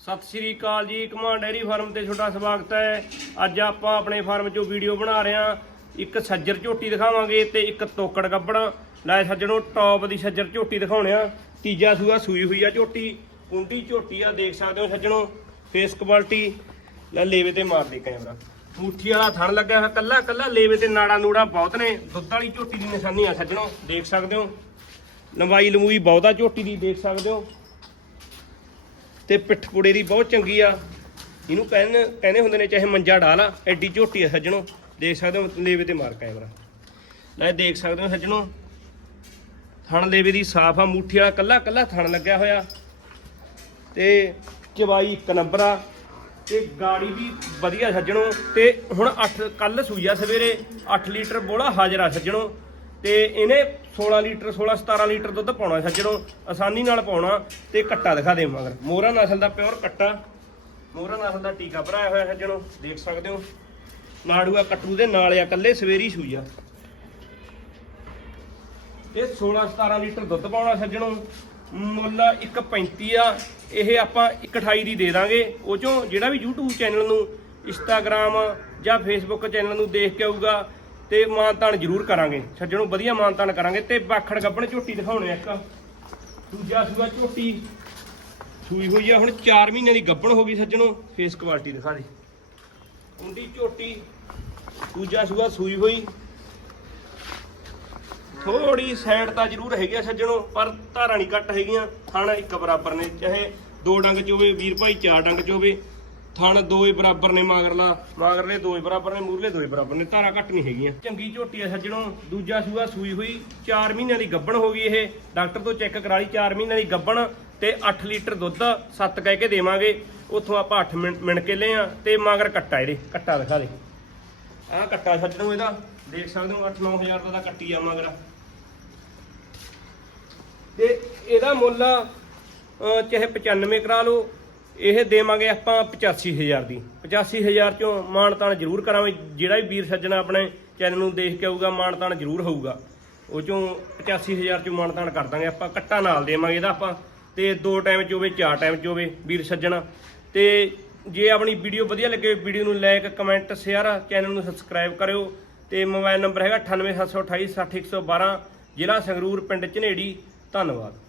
ਸਤਿ ਸ਼੍ਰੀ ਅਕਾਲ ਜੀ command dairy farm ਤੇ ਤੁਹਾਡਾ ਸਵਾਗਤ ਹੈ। ਅੱਜ ਆਪਾਂ ਆਪਣੇ ਫਾਰਮ 'ਚੋਂ ਵੀਡੀਓ ਬਣਾ ਰਹੇ ਹਾਂ। ਇੱਕ ਸੱਜਰ ਝੋਟੀ ਦਿਖਾਵਾਂਗੇ ਤੇ ਇੱਕ ਤੋਕੜ ਗੱਬੜ। ਲੈ ਸੱਜਣੋ ਟੌਪ ਦੀ ਸੱਜਰ ਝੋਟੀ ਦਿਖਾਉਣੇ ਆ ਤੀਜਾ ਸੂਆ ਸੂਈ ਹੋਈ ਆ ਝੋਟੀ। ਕੁੰਡੀ ਝੋਟੀ ਆ, ਦੇਖ ਸਕਦੇ ਹੋ ਸੱਜਣੋ ਫੇਸ ਕੁਆਲਿਟੀ ਲੈ ਲੇਵੇ ਤੇ ਮਾਰ ਦੇ ਕੈਮਰਾ। ਮੁੱਠੀ ਵਾਲਾ ਥਣ ਲੱਗਿਆ ਹੋਇਆ, ਕੱਲਾ ਕੱਲਾ ਲੇਵੇ ਤੇ ਨਾੜਾ ਨੂੜਾ ਬਹੁਤ ਨੇ। ਦੁੱਧ ਵਾਲੀ ਝੋਟੀ ਦੀ ਨਿਸ਼ਾਨੀ ਆ ਸੱਜਣੋ ਦੇਖ ਸਕਦੇ ਹੋ। ਲੰਬਾਈ ਲੰਮੂਈ ਬਹੁਤਾ ਝੋਟੀ ਦੀ, ਦੇਖ ਸਕਦੇ ਹੋ। ਤੇ ਪਿੱਠ ਪੁੜੇ ਦੀ ਬਹੁਤ ਚੰਗੀ ਆ। ਇਹਨੂੰ ਕਹਿੰਦੇ ਕਹਿੰਦੇ ਹੁੰਦੇ ਨੇ ਚਾਹੇ ਮੰਜਾ ਢਾਲ ਆ, ਐਡੀ ਝੋਟੀ ਆ ਸੱਜਣੋ। ਦੇਖ ਸਕਦੇ ਹੋ ਲੇਵੇ ਤੇ ਮਾਰ ਕੈਮਰਾ। ਲੈ ਦੇਖ ਸਕਦੇ ਹੋ ਸੱਜਣੋ, ਥਣ ਲੇਵੇ ਦੀ ਸਾਫ਼ ਆ, ਮੂਠੀ ਵਾਲਾ ਕੱਲਾ ਕੱਲਾ ਥਣ ਲੱਗਿਆ ਹੋਇਆ। ਤੇ ਚਵਾਈ ਇੱਕ ਨੰਬਰ ਆ। ਤੇ ਗਾੜੀ ਵੀ ਵਧੀਆ ਸੱਜਣੋ। ਤੇ ਹੁਣ 8 ਕੱਲ ਸੂਈਆ ਸਵੇਰੇ 8 ਲੀਟਰ ਬੋਲਾ ਹਾਜ਼ਰ ਆ ਸੱਜਣੋ। ਤੇ ਇਹਨੇ 16 ਲੀਟਰ 16 17 ਲੀਟਰ ਦੁੱਧ ਪਾਉਣਾ ਸੱਜਣੋ ਆਸਾਨੀ ਨਾਲ ਪਾਉਣਾ ਤੇ ਕੱਟਾ ਦਿਖਾ ਦੇ ਮਗਰ। ਮੋਹਰਾ ਨਸਲ ਦਾ ਪਿਓਰ ਕੱਟਾ। ਮੋਹਰਾ ਨਸਲ ਦਾ ਟੀਕਾ ਭਰਾਇਆ ਹੋਇਆ ਸੱਜਣੋ ਦੇਖ ਸਕਦੇ ਹੋ। ਨਾੜੂਆ ਕੱਟੂ ਦੇ ਨਾਲ ਆ ਕੱਲੇ ਸਵੇਰੀ ਸੂਈਆ ਇਹ 16 17 ਲੀਟਰ ਦੁੱਧ ਪਾਉਣਾ ਸੱਜਣੋ ਮੁੱਲ 1.35 ਆ, ਇਹ ਆਪਾਂ 1.28 ਦੀ ਦੇ ਦਾਂਗੇ। ਉਹ ਚੋਂ ਜਿਹੜਾ ਵੀ YouTube ਚੈਨਲ ਨੂੰ, Instagram ਜਾਂ Facebook ਚੈਨਲ ਨੂੰ ਦੇਖ ਕੇ ਆਊਗਾ ਤੇ ਮਾਨਤਾਨ ਜ਼ਰੂਰ ਕਰਾਂਗੇ। ਸੱਜਣੋ, ਵਧੀਆ ਮਾਨਤਾਨ ਕਰਾਂਗੇ ਤੇ ਬਾਖੜ ਗੱਬਣ ਝੋਟੀ ਦਿਖਾਉਣੇ ਆ ਇੱਕ। ਦੂਜਾ ਸੂਆ ਝੋਟੀ। ਸੂਈ ਹੋਈ ਆ ਹੁਣ 4 ਮਹੀਨਿਆਂ ਦੀ ਗੱਬਣ ਹੋ ਗਈ ਸੱਜਣੋ। ਫੇਸ ਕੁਆਲਿਟੀ ਦਿਖਾ ਦੇ। ਉਂਡੀ ਝੋਟੀ। ਦੂਜਾ ਸੂਆ ਸੂਈ ਹੋਈ। ਥੋੜੀ ਸਾਈਡ ਤਾਂ ਜ਼ਰੂਰ ਹੈਗੀ ਆ ਸੱਜਣੋ, ਪਰ ਧਾਰਾਂ ਨਹੀਂ ਘੱਟ ਹੈਗੀਆਂ। ਥਣ ਇੱਕ ਬਰਾਬਰ ਨੇ, ਚਾਹੇ ਦੋ ਡੰਗ ਚ ਹੋਵੇ, ਵੀਰ ਭਾਈ ਚਾਰ ਡੰਗ ਚ ਹੋਵੇ। ਥਣ ਦੋ ਹੀ ਬਰਾਬਰ ਨੇ ਮਾਗਰਲਾ। ਮਾਗਰਲੇ ਦੋ ਬਰਾਬਰ ਨੇ, ਮੂਰਲੇ ਦੋ ਬਰਾਬਰ ਨੇ, ਧਾਰਾਂ ਘੱਟ ਨਹੀਂ ਹੈਗੀਆਂ। ਚੰਗੀ ਝੋਟੀ ਆ ਸੱਜਣੋ, ਦੂਜਾ ਸੂਆ ਸੂਈ ਹੋਈ 4 ਮਹੀਨਿਆਂ ਦੀ ਗੱਬਣ ਹੋ ਗਈ ਇਹ। ਡਾਕਟਰ ਤੋਂ ਚੈੱਕ ਕਰਾ ਲਈ 4 ਮਹੀਨਿਆਂ ਦੀ ਗੱਬਣ ਤੇ 8 ਲੀਟਰ ਦੁੱਧ 7 ਕਹਿ ਕੇ ਦੇਵਾਂਗੇ। ਉੱਥੋਂ ਆਪਾਂ 8 ਮਿੰਟ ਮਿਣ ਕੇ ਲਏ ਆ ਤੇ ਮਾਗਰ ਕੱਟਾ ਇਹਦੇ, ਕੱਟਾ ਦਿਖਾ ਦੇ। ਆਹ ਕੱਟਾ ਛੱਡਣੋ ਇਹਦਾ, ਦੇਖ ਸਕਦੇ ਹੋ 8-9000 ਦਾ ਕੱਟੀ ਆ ਮਗਰ। ਤੇ ਇਹਦਾ ਮੁੱਲ ਚਾਹੇ 95 ਕਰਾ ਲਓ ਇਹ ਦੇਵਾਂਗੇ ਆਪਾਂ 85000 ਦੀ। 85000 ਚੋਂ ਮਾਨਤਾਨ ਜ਼ਰੂਰ ਕਰਾਂਗੇ। ਜਿਹੜਾ ਵੀ ਵੀਰ ਸੱਜਣਾ ਆਪਣੇ ਚੈਨਲ ਨੂੰ ਦੇਖ ਕੇ ਆਊਗਾ, ਮਾਨਤਾਨ ਜ਼ਰੂਰ ਹੋਊਗਾ। ਉਹ ਚੋਂ 85000 ਚੋਂ ਮਾਨਤਾਨ ਕਰ ਦਾਂਗੇ ਆਪਾਂ। ਕੱਟਾ ਨਾਲ ਦੇਵਾਂਗੇ ਇਹਦਾ ਆਪਾਂ। ਤੇ ਦੋ ਟਾਈਮ ਚ ਹੋਵੇ, ਚਾਰ ਟਾਈਮ ਚ ਹੋਵੇ, ਵੀਰ ਸੱਜਣਾ। ਤੇ ਜੇ ਆਪਣੀ ਵੀਡੀਓ ਵਧੀਆ ਲੱਗੇ, ਵੀਡੀਓ ਨੂੰ ਲਾਈਕ ਕਮੈਂਟ ਸ਼ੇਅਰ ਚੈਨਲ ਨੂੰ ਸਬਸਕ੍ਰਾਈਬ ਕਰਿਓ। ਤੇ ਮੋਬਾਈਲ ਨੰਬਰ ਹੈਗਾ 98728 60112 ਜ਼ਿਲ੍ਹਾ ਸੰਗਰੂਰ, ਪਿੰਡ ਝਨੇੜੀ। ਧੰਨਵਾਦ।